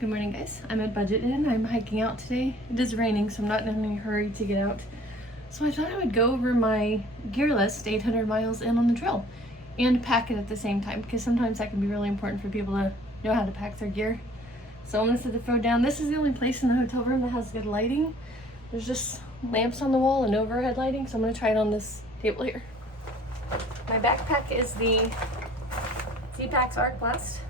Good morning, guys. I'm at Budget Inn. I'm hiking out today. It is raining, so I'm not in any hurry to get out. So I thought I would go over my gear list, 800 miles in on the trail, and pack it at the same time, because sometimes that can be really important for people to know how to pack their gear. So I'm gonna set the phone down. This is the only place in the hotel room that has good lighting. There's just lamps on the wall and overhead lighting, so I'm gonna try it on this table here. My backpack is the Z-Packs Arc Blast.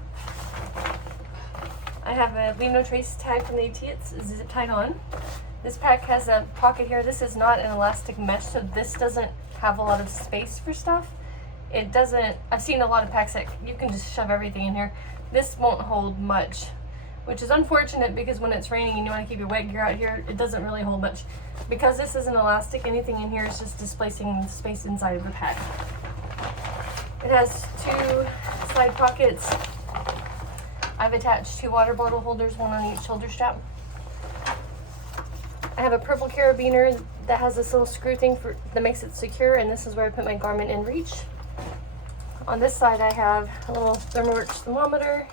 I have a Leave No Trace tag from the AT. It's zip tied on. This pack has a pocket here. This is not an elastic mesh, so this doesn't have a lot of space for stuff. It doesn't, I've seen a lot of packs that you can just shove everything in here. This won't hold much, which is unfortunate because when it's raining and you want to keep your wet gear out here, it doesn't really hold much. Because this isn't elastic, anything in here is just displacing the space inside of the pack. It has two side pockets. I've attached two water bottle holders, one on each shoulder strap. I have a purple carabiner that has this little screw thing that makes it secure, and this is where I put my Garmin inReach. On this side I have a little ThermoWorks thermometer,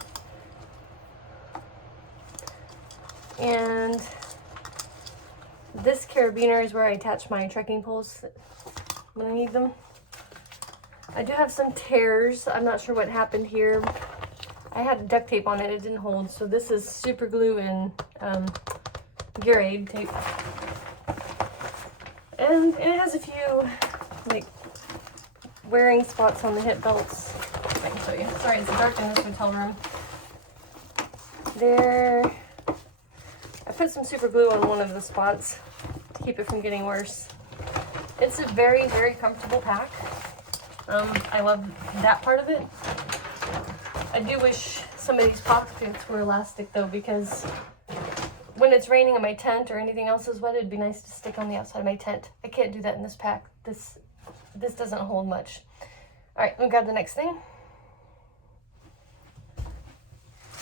and this carabiner is where I attach my trekking poles when I need them. I do have some tears. I'm not sure what happened here. I had duct tape on it, it didn't hold, so this is super glue and gear aid tape. And it has a few like wearing spots on the hip belts. I can show you. Sorry, it's dark in this hotel room. There, I put some super glue on one of the spots to keep it from getting worse. It's a very, very comfortable pack. I love that part of it. I do wish some of these pockets were elastic though, because when it's raining in my tent or anything else is wet, it'd be nice to stick on the outside of my tent. I can't do that in this pack. This doesn't hold much. All right, we'll grab the next thing.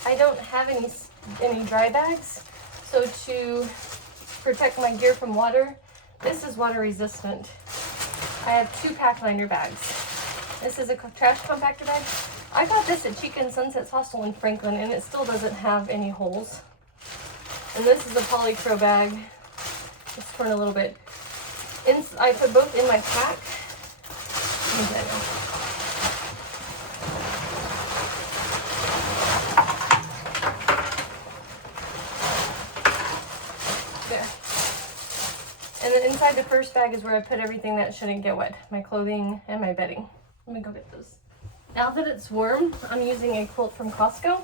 I don't have any dry bags, so to protect my gear from water, this is water resistant. I have two pack liner bags. This is a trash compactor bag. I got this at Chica and Sunset's Hostel in Franklin, and it still doesn't have any holes. And this is a polycro bag. It's torn a little bit. I put both in my pack. There. And then inside the first bag is where I put everything that shouldn't get wet. My clothing and my bedding. Let me go get those. Now that it's warm, I'm using a quilt from Costco,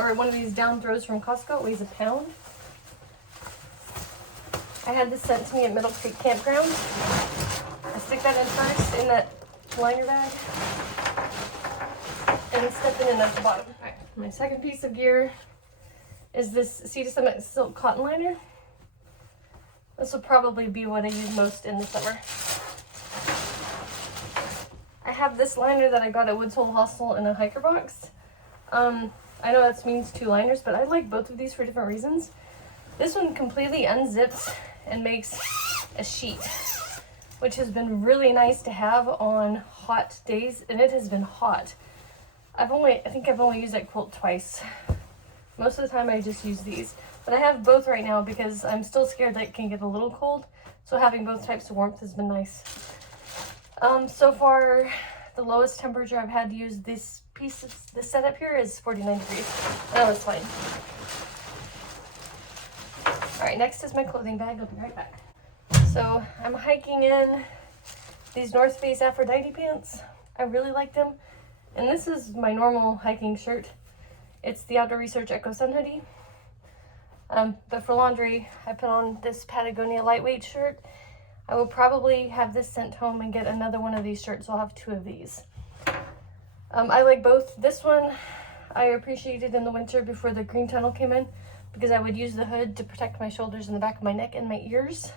or one of these down throws from Costco. It weighs a pound. I had this sent to me at Middle Creek Campground. I stick that in first in that liner bag, and step it in at the bottom. All right, my second piece of gear is this Sea to Summit silk cotton liner. This will probably be what I use most in the summer. I have this liner that I got at Woods Hole Hostel in a hiker box. I know that means two liners, but I like both of these for different reasons. This one completely unzips and makes a sheet, which has been really nice to have on hot days, and it has been hot. I think I've only used that quilt twice. Most of the time I just use these, but I have both right now because I'm still scared that it can get a little cold, so having both types of warmth has been nice. So far, the lowest temperature I've had to use this setup here is 49 degrees. That was fine. All right, next is my clothing bag. I'll be right back. So I'm hiking in these North Face Aphrodite pants. I really like them. And this is my normal hiking shirt. It's the Outdoor Research Echo Sun Hoodie. But for laundry, I put on this Patagonia lightweight shirt. I will probably have this sent home and get another one of these shirts, so I'll have two of these. I like both. This one I appreciated in the winter before the green tunnel came in, because I would use the hood to protect my shoulders and the back of my neck and my ears.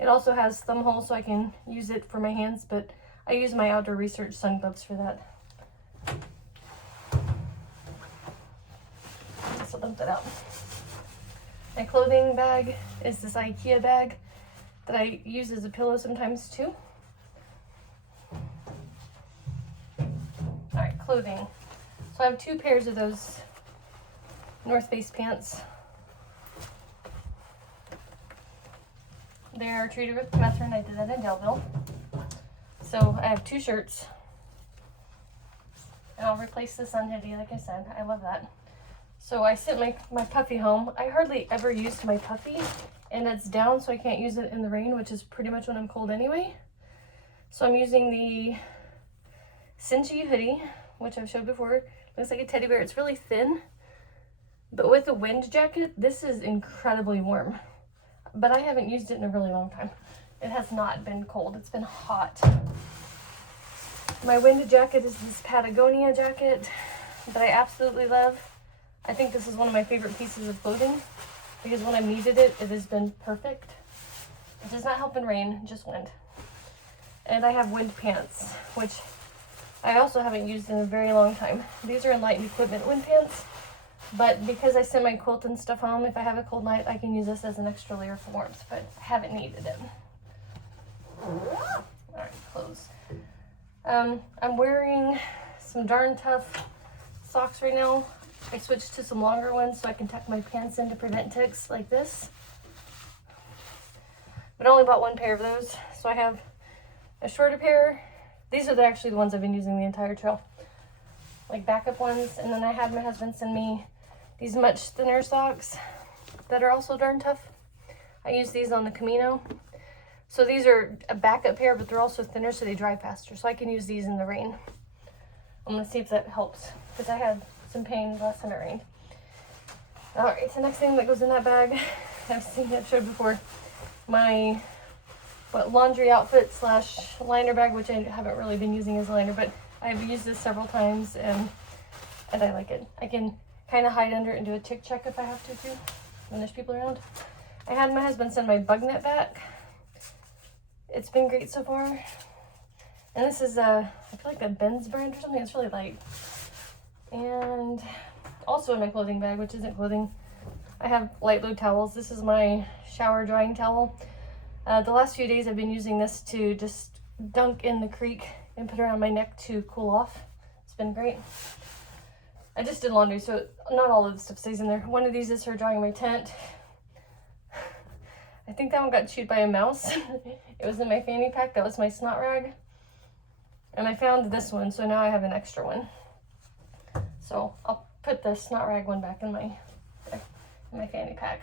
It also has thumb holes, so I can use it for my hands, but I use my Outdoor Research sun gloves for that. So I'll dump that out. My clothing bag is this IKEA bag that I use as a pillow sometimes too. All right, clothing. So I have two pairs of those North Face pants. They're treated with permethrin. I did that in Delville. So I have 2 shirts. And I'll replace the Sun hoodie, like I said. I love that. So I sent my puffy home. I hardly ever used my puffy, and it's down, so I can't use it in the rain, which is pretty much when I'm cold anyway. So I'm using the Sinji Hoodie, which I've showed before. Looks like a teddy bear. It's really thin, but with a wind jacket, this is incredibly warm. But I haven't used it in a really long time. It has not been cold. It's been hot. My wind jacket is this Patagonia jacket that I absolutely love. I think this is one of my favorite pieces of clothing because when I've needed it, it has been perfect. It does not help in rain, just wind. And I have wind pants, which I also haven't used in a very long time. These are Enlightened Equipment wind pants, but because I send my quilt and stuff home, if I have a cold night, I can use this as an extra layer for warmth, but I haven't needed it. All right, clothes. I'm wearing some Darn Tough socks right now. I switched to some longer ones so I can tuck my pants in to prevent ticks like this. But I only bought 1 pair of those, so I have a shorter pair. These are actually the ones I've been using the entire trail, like backup ones. And then I had my husband send me these much thinner socks that are also Darn Tough. I use these on the Camino. So these are a backup pair, but they're also thinner, so they dry faster. So I can use these in the rain. I'm gonna see if that helps, because I had some pain last time it rained. All right, the next thing that goes in that bag, I've showed before, my laundry outfit / liner bag, which I haven't really been using as a liner, but I've used this several times and I like it. I can kind of hide under it and do a tick check if I have to too, when there's people around. I had my husband send my bug net back. It's been great so far. And this is I feel like a Ben's brand or something. It's really light. And also in my clothing bag, which isn't clothing, I have light blue towels. This is my shower drying towel. The last few days I've been using this to just dunk in the creek and put around my neck to cool off. It's been great. I just did laundry, so not all of the stuff stays in there. One of these is for drying my tent. I think that one got chewed by a mouse. It was in my fanny pack. That was my snot rag. And I found this one, so now I have an extra one. So I'll put the snot rag one back in my fanny pack.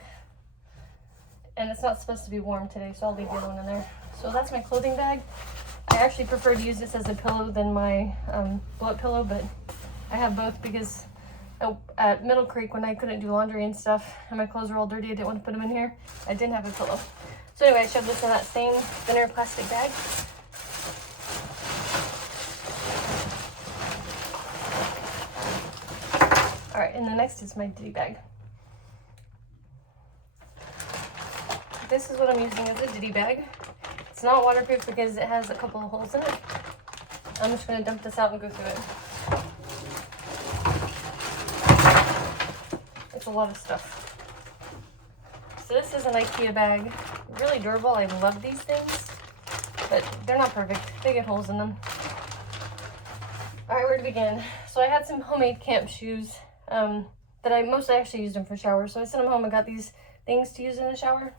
And it's not supposed to be warm today, so I'll leave the other one in there. So that's my clothing bag. I actually prefer to use this as a pillow than my blow-up pillow, but I have both because at Middle Creek, when I couldn't do laundry and stuff, and my clothes were all dirty, I didn't want to put them in here. I didn't have a pillow. So anyway, I shoved this in that same thinner plastic bag. All right, and the next is my ditty bag. This is what I'm using as a ditty bag. It's not waterproof because it has a couple of holes in it. I'm just gonna dump this out and go through it. It's a lot of stuff. So this is an IKEA bag. Really durable. I love these things, but they're not perfect. They get holes in them. All right, where to begin? So I had some homemade camp shoes that I mostly actually used them for showers. So I sent them home and got these things to use in the shower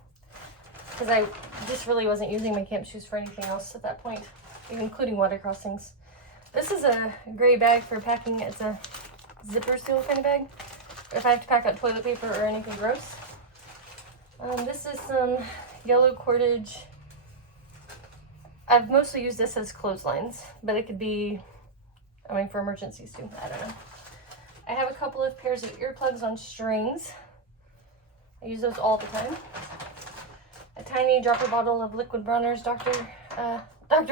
because I just really wasn't using my camp shoes for anything else at that point, including water crossings. This is a gray bag for packing. It's a zipper seal kind of bag. If I have to pack out toilet paper or anything gross. This is some yellow cordage. I've mostly used this as clotheslines, but it could be, I mean, for emergencies too. I don't know. I have a couple of pairs of earplugs on strings. I use those all the time. A tiny dropper bottle of liquid Bronner's Dr.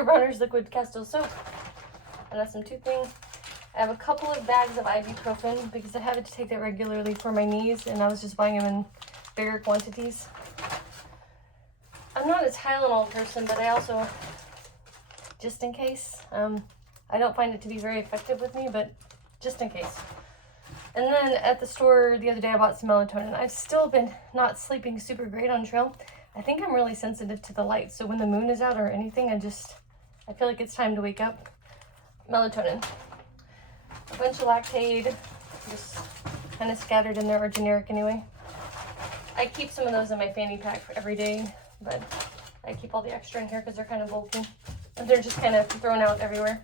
Bronner's liquid Castile soap. And that's some toothing. I have a couple of bags of ibuprofen because I have to take that regularly for my knees, and I was just buying them in bigger quantities. I'm not a Tylenol person, but I also, just in case, I don't find it to be very effective with me, but just in case. And then at the store the other day, I bought some melatonin. I've still been not sleeping super great on trail. I think I'm really sensitive to the light, so when the moon is out or anything, I feel like it's time to wake up. Melatonin. A bunch of Lactaid, just kind of scattered in there are generic anyway. I keep some of those in my fanny pack for every day, but I keep all the extra in here because they're kind of bulky. And they're just kind of thrown out everywhere.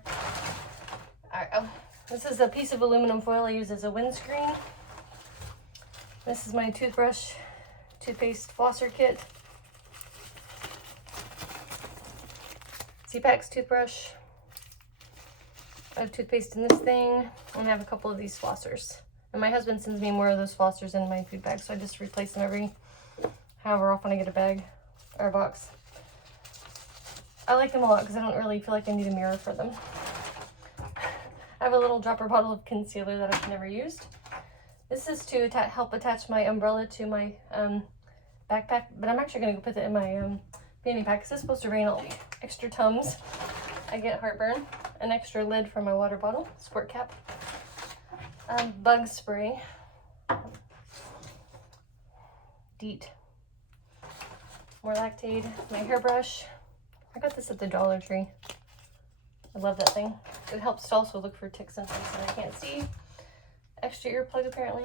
Alright, this is a piece of aluminum foil I use as a windscreen. This is my toothbrush, toothpaste, flosser kit. Z-Packs toothbrush. I have toothpaste in this thing, and I have a couple of these flossers. And my husband sends me more of those flossers in my food bag, so I just replace them every however often I get a bag or a box. I like them a lot because I don't really feel like I need a mirror for them. I have a little dropper bottle of concealer that I've never used. This is to help attach my umbrella to my backpack, but I'm actually going to go put it in my fanny pack because it's supposed to rain all week. Extra Tums. I get heartburn. An extra lid for my water bottle. Squirt cap. Bug spray. DEET. More Lactaid. My hairbrush. I got this at the Dollar Tree. I love that thing. It helps to also look for ticks and things that I can't see. Extra earplug apparently.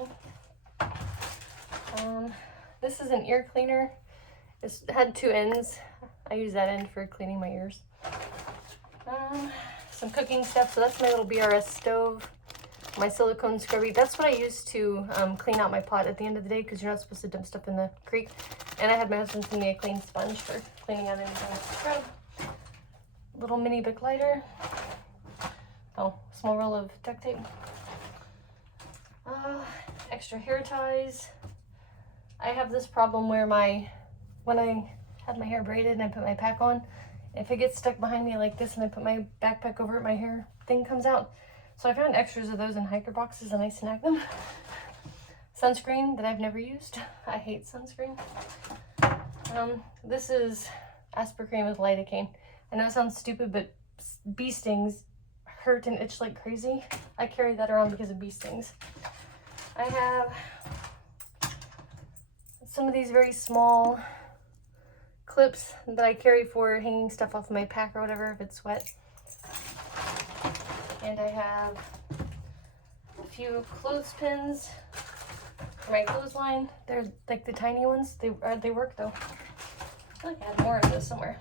This is an ear cleaner. It had two ends. I use that end for cleaning my ears. Some cooking stuff. So that's my little BRS stove. My silicone scrubby. That's what I use to clean out my pot at the end of the day because you're not supposed to dump stuff in the creek. And I had my husband send me a clean sponge for cleaning out anything with scrub. Little mini Bic lighter. Oh, small roll of duct tape. Extra hair ties. I have this problem where when I have my hair braided and I put my pack on, if it gets stuck behind me like this and I put my backpack over it, my hair thing comes out. So I found extras of those in hiker boxes and I snag them. Sunscreen that I've never used. I hate sunscreen. This is Aspercreme with lidocaine. I know it sounds stupid, but bee stings hurt and itch like crazy. I carry that around because of bee stings. I have some of these very small clips that I carry for hanging stuff off of my pack or whatever if it's wet. And I have a few clothespins for my clothesline. They're like the tiny ones. They work though. I feel like I have more of those somewhere.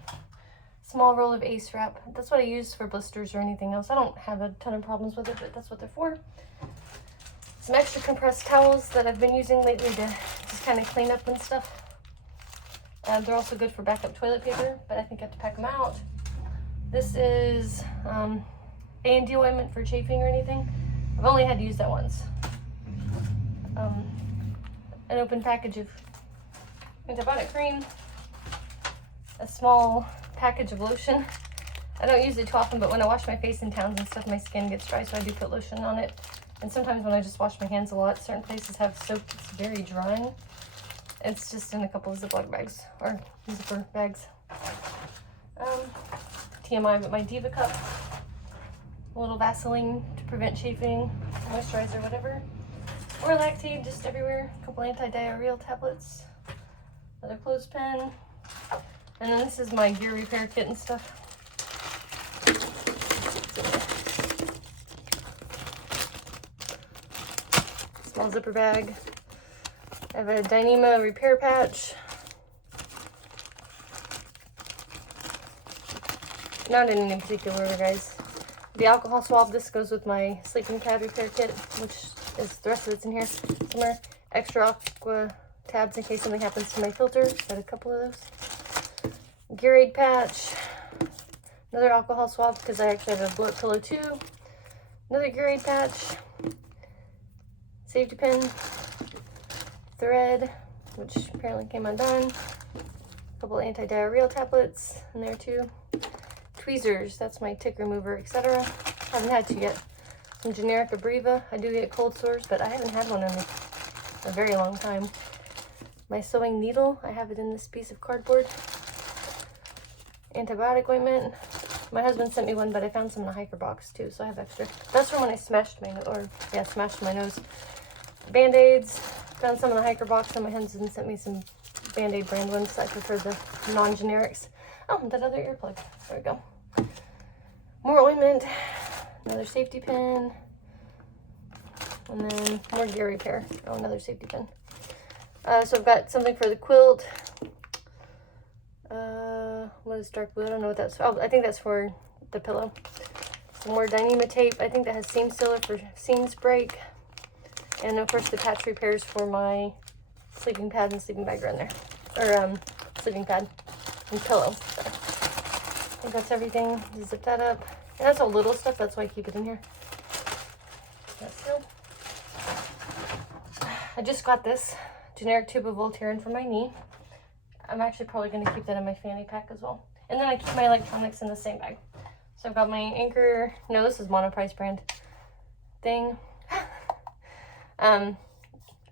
Small roll of Ace wrap. That's what I use for blisters or anything else. I don't have a ton of problems with it, but that's what they're for. Some extra compressed towels that I've been using lately to just kind of clean up and stuff. They're also good for backup toilet paper, but I think I have to pack them out. This is A&D ointment for chafing or anything. I've only had to use that once. An open package of antibiotic cream. A small package of lotion. I don't use it too often, but when I wash my face in towns and stuff, my skin gets dry, so I do put lotion on it. And sometimes when I just wash my hands a lot, certain places have soap that's very drying. It's just in a couple of Ziploc bags, or zipper bags. TMI, but my Diva Cup. A little Vaseline to prevent chafing, moisturizer, whatever. More Lactaid just everywhere. A couple anti-diarrheal tablets. Another clothespin. And then this is my gear repair kit and stuff. Small zipper bag. I have a Dyneema repair patch. Not in any particular order, guys. The alcohol swab, this goes with my sleeping pad repair kit, which is the rest of it's in here somewhere. Extra aqua tabs in case something happens to my filter. Got a couple of those. Gear aid patch. Another alcohol swab because I actually have a bullet pillow too. Another gear aid patch. Safety pin. Thread, which apparently came undone. A couple anti-diarrheal tablets in there too. Tweezers, that's my tick remover, etc. Haven't had to yet. Some generic Abreva. I do get cold sores, but I haven't had one in a very long time. My sewing needle, I have it in this piece of cardboard. Antibiotic ointment. My husband sent me one, but I found some in a hiker box too, so I have extra. That's from when I smashed my smashed my nose. Band-aids. Found some in the hiker box, and my husband sent me some Band-Aid brand ones. I prefer the non-generics. Oh, that other earplug. There we go. More ointment. Another safety pin. And then more gear repair. Oh, another safety pin. So I've got something for the quilt. What is dark blue? I don't know what that's for. Oh, I think that's for the pillow. Some more Dyneema tape. I think that has seam sealer for seams break. And of course the patch repairs for my sleeping pad and sleeping bag are in there. Or sleeping pad and pillow. So, I think that's everything. Just zip that up. And that's all little stuff, that's why I keep it in here. That's good. I just got this generic tube of Voltaren for my knee. I'm actually probably going to keep that in my fanny pack as well. And then I keep my electronics in the same bag. So I've got my Anchor, no, this is Monoprice brand thing. I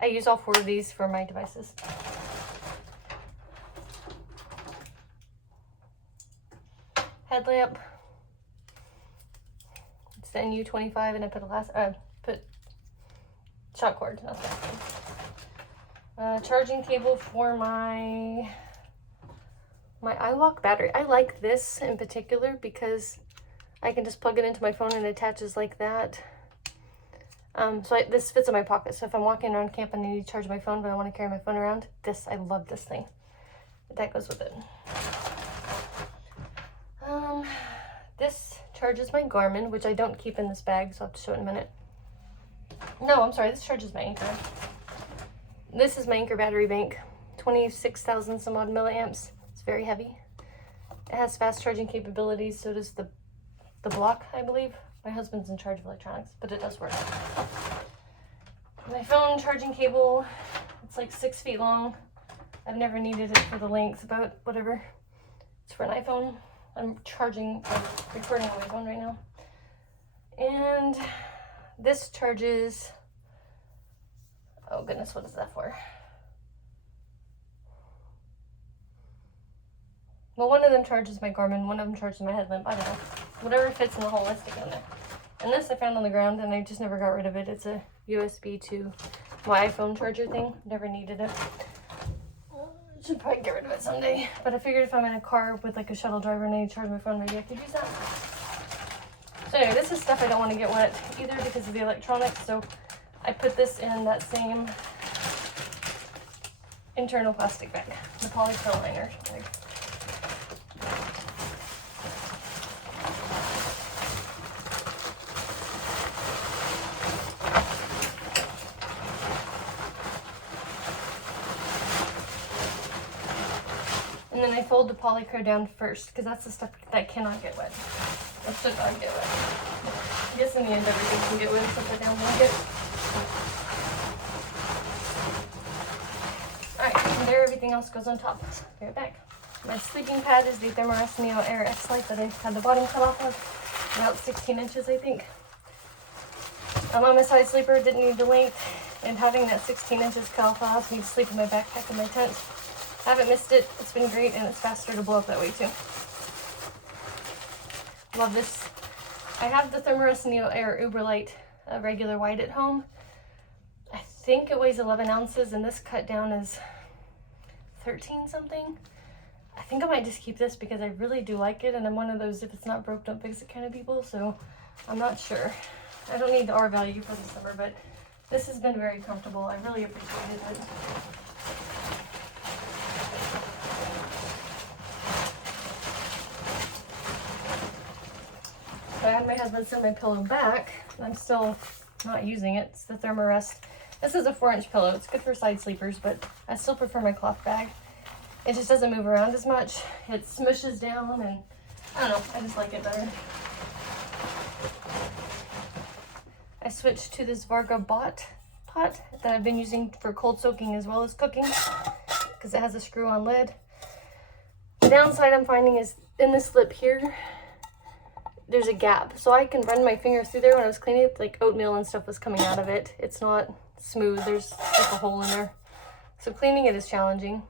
use all 4 of these for my devices. Headlamp. It's the NU25 and I put shot cord. That's charging cable for my iLock battery. I like this in particular because I can just plug it into my phone and it attaches like that. This fits in my pocket. So if I'm walking around camp and I need to charge my phone, but I want to carry my phone around, I love this thing. That goes with it. This charges my Garmin, which I don't keep in this bag, so I'll have to show it in a minute. No, I'm sorry, this charges my Anchor. This is my Anchor battery bank, 26,000 some odd milliamps. It's very heavy. It has fast charging capabilities, so does the block, I believe. My husband's in charge of electronics, but it does work. My phone charging cable, it's like 6 feet long. I've never needed it for the length, but whatever. It's for an iPhone. I'm recording on my phone right now. And this charges, oh goodness, what is that for? Well, one of them charges my Garmin, one of them charges my headlamp, I don't know. Whatever fits in the hole, let's stick it in there. And this I found on the ground and I just never got rid of it. It's a USB to my iPhone charger thing. Never needed it. Should probably get rid of it someday. But I figured if I'm in a car with like a shuttle driver and I need to charge my phone, maybe I could use that. So anyway, this is stuff I don't want to get wet either because of the electronics. So I put this in that same internal plastic bag, the polyfill liner bag. And then I fold the polycro down first because that's the stuff that cannot get wet. That should not get wet. I guess in the end everything can get wet except for down blanket. Alright, from there everything else goes on top. Be right back. My sleeping pad is the Thermarest Neo Air X-Lite that I had the bottom cut off of. About 16 inches I think. I'm on my side sleeper, didn't need the length. And having that 16 inches cut off allows me to sleep in my backpack in my tent. Haven't missed it. It's been great, and it's faster to blow up that way too. Love this. I have the Thermarest Neo Air Uberlight regular white at home. I think it weighs 11 ounces, and this cut down is 13 something. I think I might just keep this because I really do like it, and I'm one of those if it's not broke, don't fix it kind of people, so I'm not sure. I don't need the R value for the summer, but this has been very comfortable. I really appreciated it. So I had my husband send my pillow back, and I'm still not using it. It's the Thermarest. This is a 4-inch pillow. It's good for side sleepers, but I still prefer my cloth bag. It just doesn't move around as much. It smushes down, and I don't know, I just like it better. I switched to this Varga pot that I've been using for cold soaking as well as cooking because it has a screw-on lid. The downside I'm finding is in this lip here, there's a gap, so I can run my finger through there. When I was cleaning it, like oatmeal and stuff was coming out of it. It's not smooth. There's like a hole in there. So cleaning it is challenging,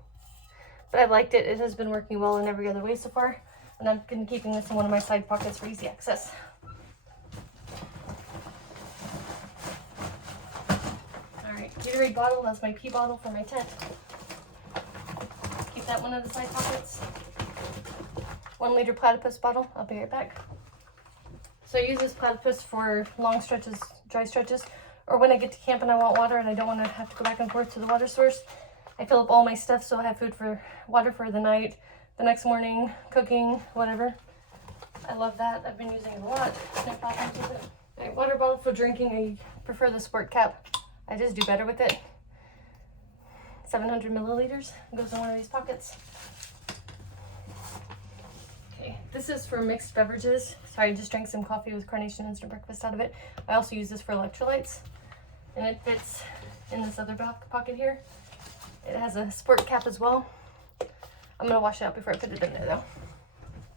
but I've liked it. It has been working well in every other way so far, and I've been keeping this in one of my side pockets for easy access. All right, Gatorade bottle. That's my pee bottle for my tent. Keep that one of the side pockets. 1 liter Platypus bottle. I'll be right back. So I use this Platypus for long stretches, dry stretches, or when I get to camp and I want water and I don't want to have to go back and forth to the water source, I fill up all my stuff so I have food for water for the night, the next morning, cooking, whatever. I love that. I've been using it a lot. No problems with it. Okay, water bottle for drinking. I prefer the sport cap. I just do better with it. 700 milliliters goes in one of these pockets. Okay, this is for mixed beverages. Sorry, I just drank some coffee with Carnation Instant Breakfast out of it. I also use this for electrolytes, and it fits in this other back pocket here. It has a sport cap as well. I'm gonna wash it out before I put it in there though.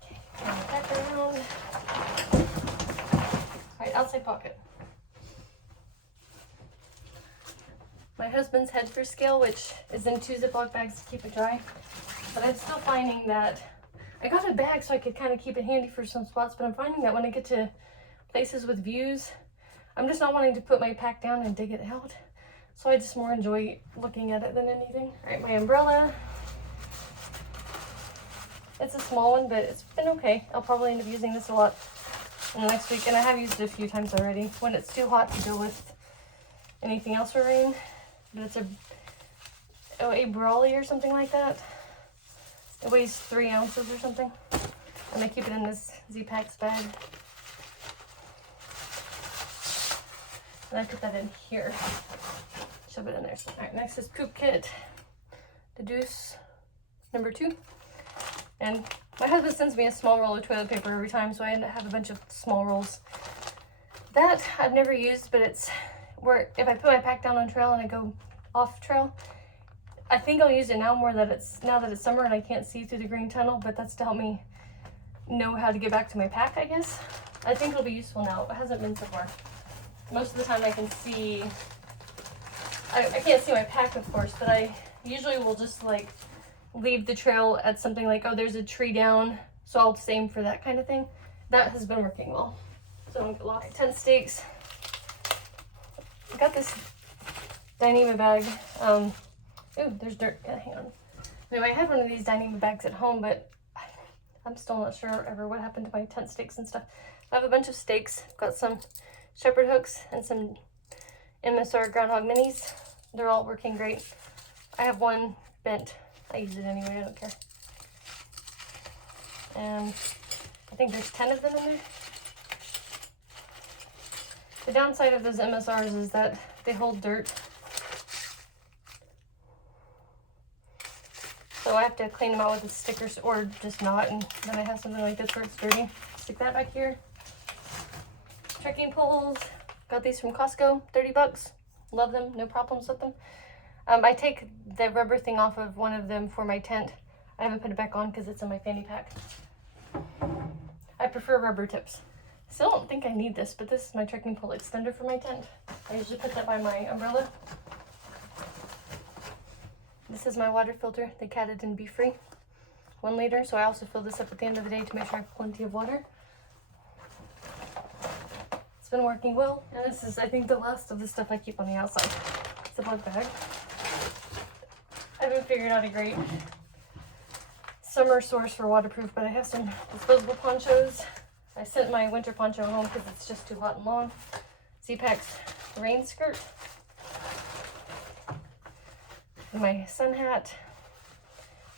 Okay, turn that around. All right, outside pocket. My husband's head for scale, which is in 2 Ziploc bags to keep it dry. But I'm still finding that I got a bag so I could kind of keep it handy for some spots, but I'm finding that when I get to places with views, I'm just not wanting to put my pack down and dig it out. So I just more enjoy looking at it than anything. All right, my umbrella. It's a small one, but it's been okay. I'll probably end up using this a lot in the next week, and I have used it a few times already when it's too hot to go with anything else for rain. But it's a Brawley or something like that. It weighs 3 ounces or something. And I keep it in this Z-Packs bag. And I put that in here. Shove it in there. All right, next is poop kit. The Deuce number 2. And my husband sends me a small roll of toilet paper every time, so I end up having a bunch of small rolls. That I've never used, but it's where if I put my pack down on trail and I go off trail, I think I'll use it now now that it's summer and I can't see through the green tunnel, but that's to help me know how to get back to my pack, I guess. I think it'll be useful now. It hasn't been so far. Most of the time I can see, I can't see my pack of course, but I usually will just like leave the trail at something like, oh, there's a tree down, so I'll just aim for that kind of thing. That has been working well. So I don't get lost. Tent stakes. I got this Dyneema bag. Ooh, there's dirt. Yeah, hang on. Anyway, I had one of these Dyneema bags at home, but I'm still not sure ever what happened to my tent stakes and stuff. I have a bunch of stakes. I've got some shepherd hooks and some MSR groundhog minis. They're all working great. I have one bent. I use it anyway, I don't care. And I think there's 10 of them in there. The downside of those MSRs is that they hold dirt. So I have to clean them out with the stickers or just not, and then I have something like this where it's dirty. Stick that back here. Trekking poles. Got these from Costco, 30 bucks. Love them, no problems with them. I take the rubber thing off of one of them for my tent. I haven't put it back on because it's in my fanny pack. I prefer rubber tips. Still don't think I need this, but this is my trekking pole extender for my tent. I usually put that by my umbrella. This is my water filter, the Cataden Be Free, 1 liter. So I also fill this up at the end of the day to make sure I have plenty of water. It's been working well, and this is, I think, the last of the stuff I keep on the outside. It's a bug bag. I haven't figured out a great summer source for waterproof, but I have some disposable ponchos. I sent my winter poncho home because it's just too hot and long. Z-Packs rain skirt. My sun hat.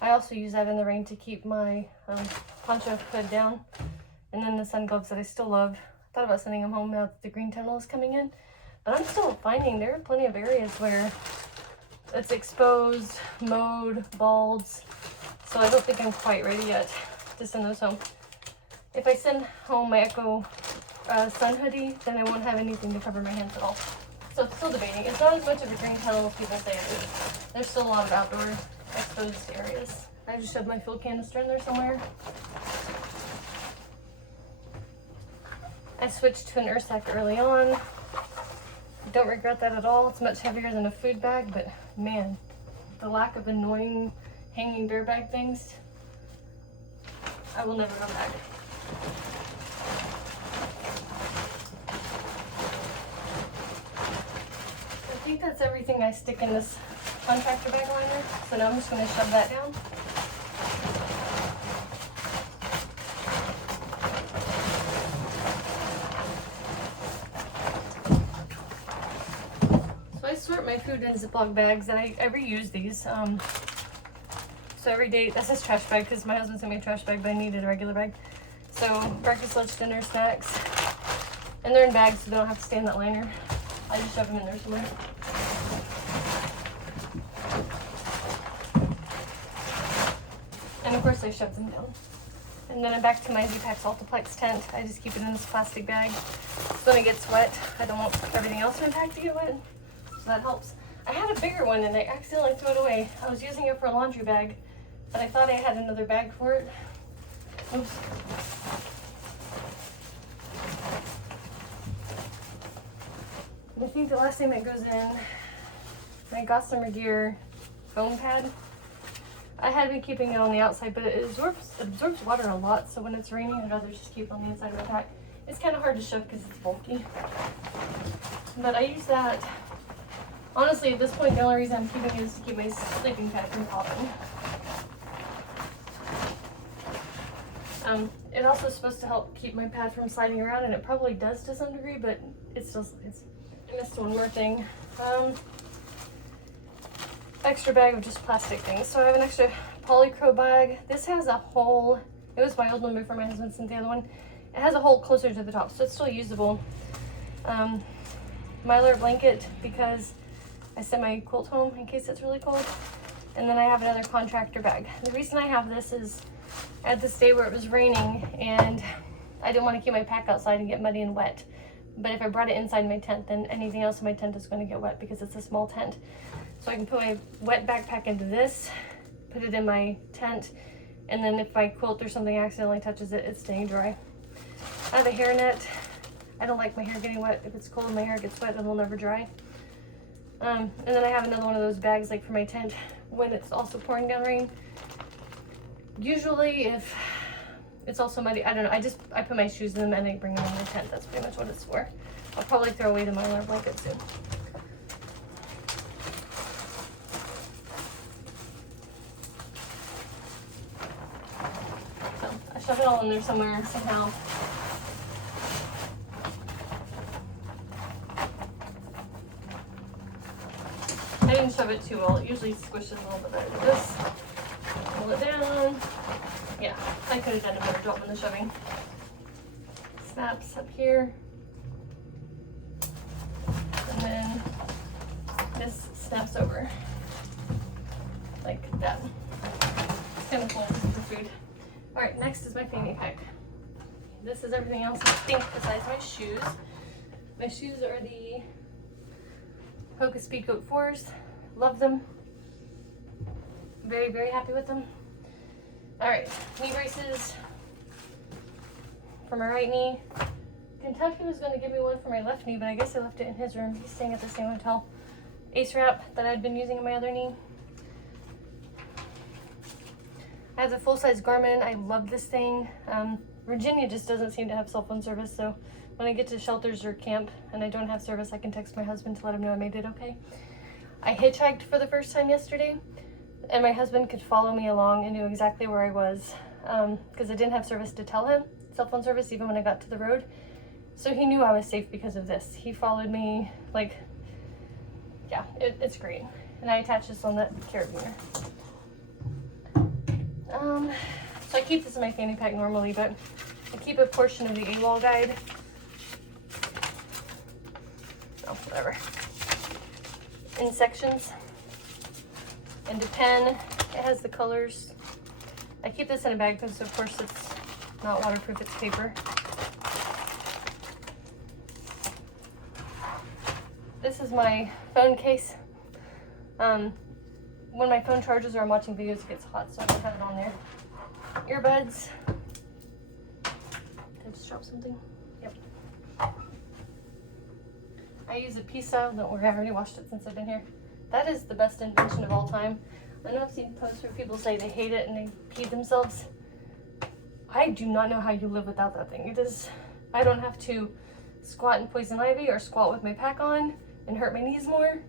I also use that in the rain to keep my poncho hood down. And then the sun gloves that I still love. I thought about sending them home now that the green tunnel is coming in. But I'm still finding there are plenty of areas where it's exposed, mowed, balds. So I don't think I'm quite ready yet to send those home. If I send home my Echo sun hoodie, then I won't have anything to cover my hands at all. So still debating. It's not as much of a green tunnel as people say it is. There's still a lot of outdoor exposed areas. I just shoved my fuel canister in there somewhere. I switched to an Ursack early on. Don't regret that at all. It's much heavier than a food bag, but man, the lack of annoying hanging bear bag things, I will never go back. I think that's everything I stick in this contractor bag liner. So now I'm just going to shove that down. sort my food in Ziploc bags, and I reuse these. So every day, that's his trash bag because my husband sent me a trash bag, but I needed a regular bag. So breakfast, lunch, dinner, snacks, and they're in bags, so they don't have to stay in that liner. I just shove them in there somewhere. And of course I shove them down. And then I'm back to my Z-Pack Saltiplex tent. I just keep it in this plastic bag. So when it gets wet, I don't want everything else in the pack to get wet. So that helps. I had a bigger one and I accidentally threw it away. I was using it for a laundry bag, but I thought I had another bag for it. Oops. I think the last thing that goes in, my Gossamer Gear foam pad. I had been keeping it on the outside, but it absorbs water a lot, so when it's raining, I'd rather just keep it on the inside of my pack. It's kind of hard to shove because it's bulky. But I use that. Honestly, at this point, the only reason I'm keeping it is to keep my sleeping pad from popping. It also is supposed to help keep my pad from sliding around, and it probably does to some degree, but it still slides. I missed one more thing. Extra bag of just plastic things. So I have an extra Polycro bag. This has a hole. It was my old one before my husband sent the other one. It has a hole closer to the top, so it's still usable. Mylar blanket because I sent my quilt home in case it's really cold. And then I have another contractor bag. The reason I have this is I had this day where it was raining and I didn't want to keep my pack outside and get muddy and wet. But if I brought it inside my tent, then anything else in my tent is going to get wet because it's a small tent. So I can put my wet backpack into this, put it in my tent, and then if my quilt or something accidentally touches it, it's staying dry. I have a hairnet. I don't like my hair getting wet. If it's cold and my hair gets wet, it will never dry. And then I have another one of those bags like for my tent when it's also pouring down rain. Usually if it's also muddy, I don't know, I put my shoes in them and I bring them in my tent. That's pretty much what it's for. I'll probably throw away the Mylar blanket soon. So I shove it all in there somewhere somehow. I didn't shove it too well. It usually squishes a little bit better. This, pull it down. Yeah, I could have done a better job on the shoving. Snaps up here. And then this snaps over. Like that. It's kind of cool for food. Alright, next is my fanny pack. This is everything else I think besides my shoes. My shoes are the Hoka Speed Goat 4s. Love them. Very, very happy with them. Alright, knee braces for my right knee. Kentucky was going to give me one for my left knee, but I guess I left it in his room. He's staying at the same hotel. Ace wrap that I'd been using on my other knee. I have the full-size Garmin. I love this thing. Virginia just doesn't seem to have cell phone service, so when I get to shelters or camp and I don't have service, I can text my husband to let him know I made it okay. I hitchhiked for the first time yesterday, and my husband could follow me along and knew exactly where I was because I didn't have service to tell him, cell phone service, even when I got to the road. So he knew I was safe because of this. He followed me, like, yeah, it's great. And I attach this on that carabiner. So I keep this in my fanny pack normally, but I keep a portion of the AWOL guide. Oh, whatever. In sections. And a pen. It has the colors. I keep this in a bag because, of course, it's not waterproof, it's paper. This is my phone case. When my phone charges or I'm watching videos, it gets hot, so I don't have it on there. Earbuds. Did I just drop something? Yep. I use a Pisa. Don't worry, I already washed it since I've been here. That is the best invention of all time. I know I've seen posts where people say they hate it and they pee themselves. I do not know how you live without that thing. It is, I don't have to squat in poison ivy or squat with my pack on and hurt my knees more.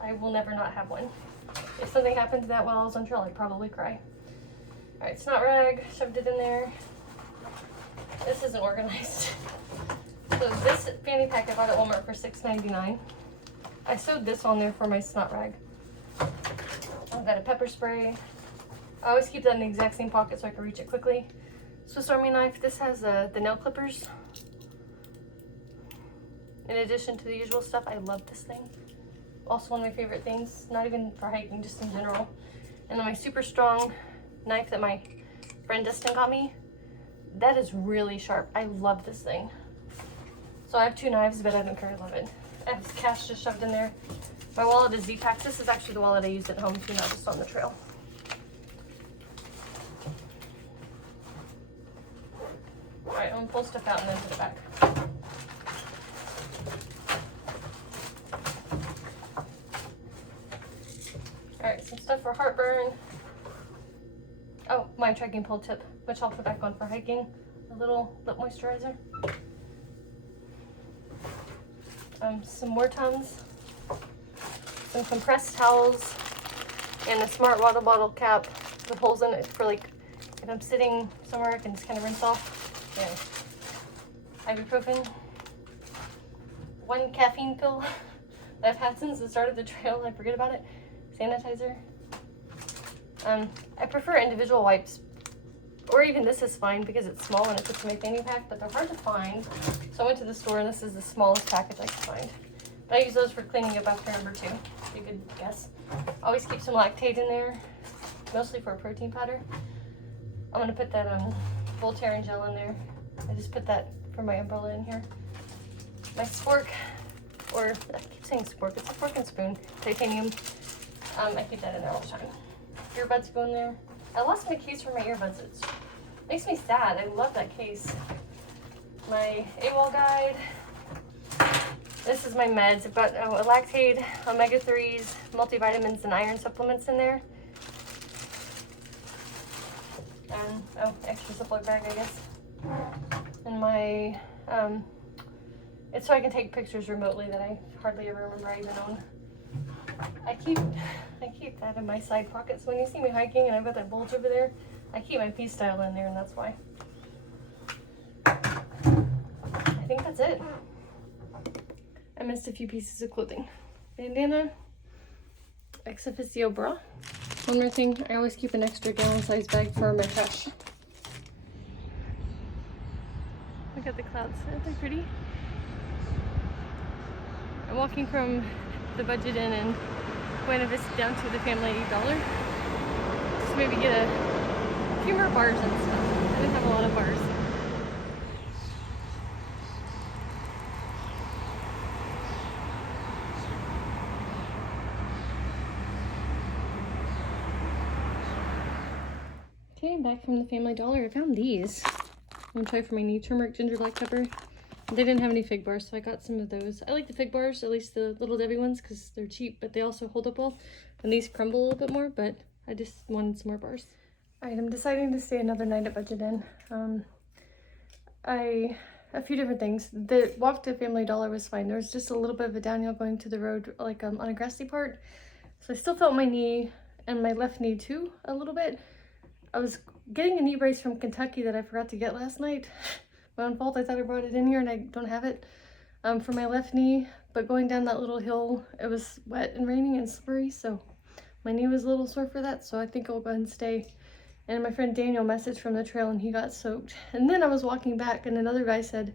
I will never not have one. If something happened to that while I was on trail, I'd probably cry. Alright, snot rag, shoved it in there. This isn't organized. So this fanny pack I bought at Walmart for $6.99. I sewed this on there for my snot rag. I've got a pepper spray. I always keep that in the exact same pocket so I can reach it quickly. Swiss Army knife. This has the nail clippers. In addition to the usual stuff, I love this thing. Also one of my favorite things, not even for hiking, just in general. And then my super strong knife that my friend Dustin got me. That is really sharp. I love this thing. So I have 2 knives, but I don't care, I love it. I have cash just shoved in there. My wallet is Z-Packs. This is actually the wallet I used at home too, not just on the trail. Alright, I'm gonna pull stuff out and then put it back. Alright, some stuff for heartburn. Oh, my trekking pole tip, which I'll put back on for hiking. A little lip moisturizer. Some more Tums. Some compressed towels. And a smart water bottle cap with holes in it for, like, if I'm sitting somewhere I can just kind of rinse off. Yeah. Ibuprofen. 1 caffeine pill that I've had since the start of the trail. I forget about it. Sanitizer. I prefer individual wipes, or even this is fine because it's small and it fits in my fanny pack, but they're hard to find. So I went to the store and this is the smallest package I could find. But I use those for cleaning up after number 2. Be a good guess. Always keep some lactate in there, mostly for a protein powder. I'm gonna put that Voltaren gel in there. I just put that for my umbrella in here. My spork, or I keep saying spork, it's a fork and spoon, titanium. I keep that in there all the time. Earbuds go in there. I lost my case for my earbuds. It makes me sad. I love that case. My AWOL guide. This is my meds. I've got a Lactaid, omega-3s, multivitamins, and iron supplements in there. Extra Ziploc bag, I guess. And my, it's so I can take pictures remotely that I hardly ever remember I even own. I keep that in my side pockets. When you see me hiking and I've got that bulge over there, I keep my pea style in there, and that's why. I think that's it. I missed a few pieces of clothing. Bandana, ex officio bra. One more thing, I always keep an extra gallon size bag for my trash. Look at the clouds, aren't they pretty? I'm walking from the Budget Inn in Buena Vista down to the Family $8. Just maybe get a few more bars and stuff. I didn't have a lot of bars. Okay, back from the Family Dollar. I found these. I'm gonna try for my knee. Turmeric, ginger, black pepper. They didn't have any fig bars, so I got some of those. I like the fig bars, at least the Little Debbie ones, because they're cheap, but they also hold up well. And these crumble a little bit more, but I just wanted some more bars. Alright, I'm deciding to stay another night at Budget Inn. A few different things. The walk to Family Dollar was fine. There was just a little bit of a downhill going to the road, like on a grassy part. So I still felt my knee and my left knee too, a little bit. I was getting a knee brace from Kentucky that I forgot to get last night. My own fault. I thought I brought it in here and I don't have it for my left knee. But going down that little hill, it was wet and raining and slippery, so my knee was a little sore for that, so I think I'll go ahead and stay. And my friend Daniel messaged from the trail and he got soaked. And then I was walking back and another guy said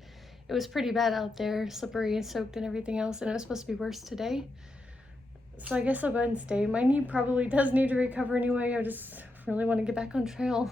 it was pretty bad out there, slippery and soaked and everything else, and it was supposed to be worse today. So I guess I'll go ahead and stay. My knee probably does need to recover anyway. I just really want to get back on trail.